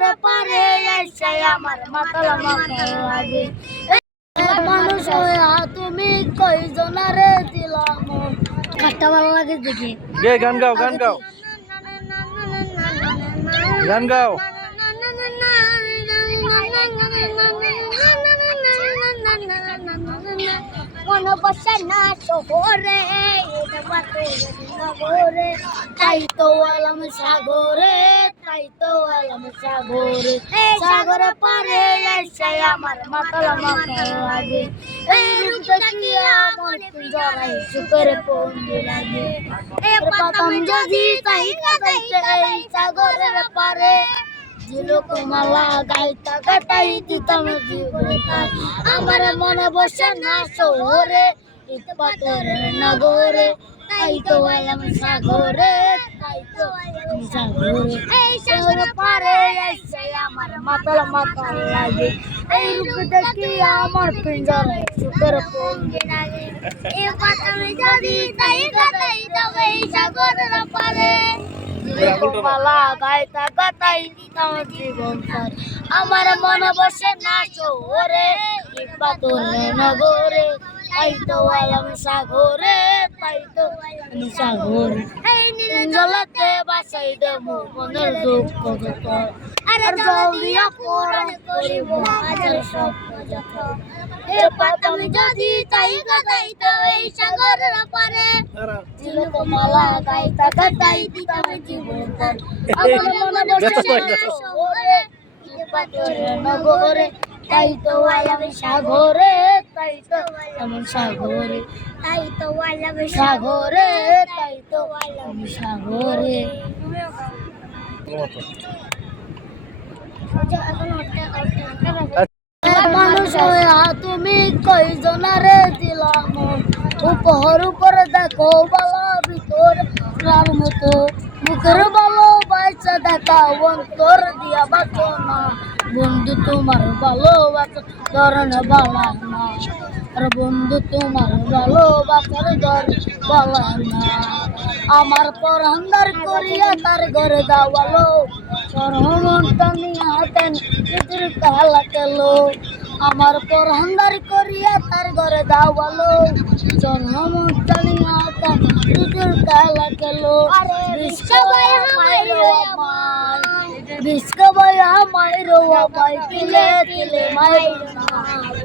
সাগরে পারে এসে আমার মাতাল মাতাল লাগে মানুষ হইয়া তুমি কয়জনারে দিলাম কাটটা ভালো লাগে দেখি গান গাও গান গাও গান গাও মনে বসে না শহরে নগরে তাই তো আলাম সাগরে তাই তো আলাম সাগরে সাগরে পারে এসে আমার মাতাল মাতাল লাগে এই রূপ দেখিয়ে আমার জড়াই সুখের পন্দি লাগে প্রথম যদি তাই কাটাইতে এই সাগরের পারে মালা গাইতা গাইতাই দিতাম জীবনে আমার মনে বসে না শহরে পাথরের নগরে তাই তো এলাম সাগরে তাই তো এলাম সাগরে এই সাগরে পারে এসে আমার মাতাল মাতাল লাগে এই রূপ দেখি আমার পিঞ্জরায় সুখের পঙ্গি লাগে এই প্রথম যদি তাই কাটাইতাম এই সাগরের পারে মালা গাইতা গাইতাই দিতাম জীবন আমার মনে বসে না শহরে পাথরে নগরে তাই তো এলাম সাগরে তাই তো সাগরে জলাতে বাসাই দেব মনের দুঃখ যত আর জলিয়া পরাণ করিব আজের স্বপ্ন যত এর পাতাম যদি তাই গাইতো এই সাগরের পারে ঝিনুক মালা গাইতা গাইতাই দিতাম জীবন আমার মনে বসে না শহরে পাথরে নগরে তাই তো এলাম সাগরে তাই তো এলাম সাগরে তাই তো এলাম সাগরে তাই তো এলাম সাগরে মানুষ হইয়া তুমি কয়জনারে দিলাম উপহার উপরে দেখো বালা ভিতর প্রাণ মতো মুখের ভালোবাসা দেখা অন্তর দিয়া বাঁচো না বন্ধু তোমার ভালোবাসা ধরন বালা না আর বন্ধু তোমার ভালোবাসার ধর বালা না আমার পরহান্দার করিয়া তার ঘরে দাওয়ালো সরহমনটা নিয়ে হাতেন পৃথিবীর কালা কেলো আমার পরহান্দার করিয়া তার ঘরে দাওয়ালো সরহমনটা নিয়ে হাতেন পৃথিবীর কালা কেলো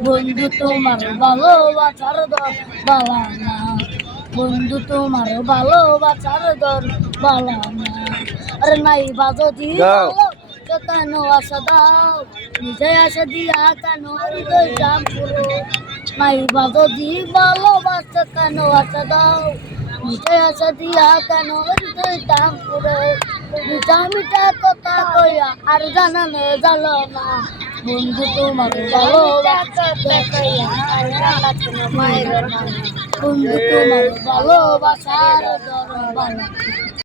বন্ধু তোমার ভালোবাসার দর বালা না বন্ধু তোমার ভালোবাসার দর বালা না আরে নাই বাজো দি কেন আশা দাও নিজে আশা দিয়া কেন হৃদয় জাম পুরো নাই বাজো দি ভালোবাসা কেন আশা দাও নিজে আশা দিয়া কেন হৃদয় জাম পুরো মিঠা মিঠা কথা কইয়া আর জানানে জানো না বন্ধু তোমার ভালোবাসা দেখাইয়া আর জানাতে মায়ের না বন্ধু তোমার ভালোবাসার দর বালা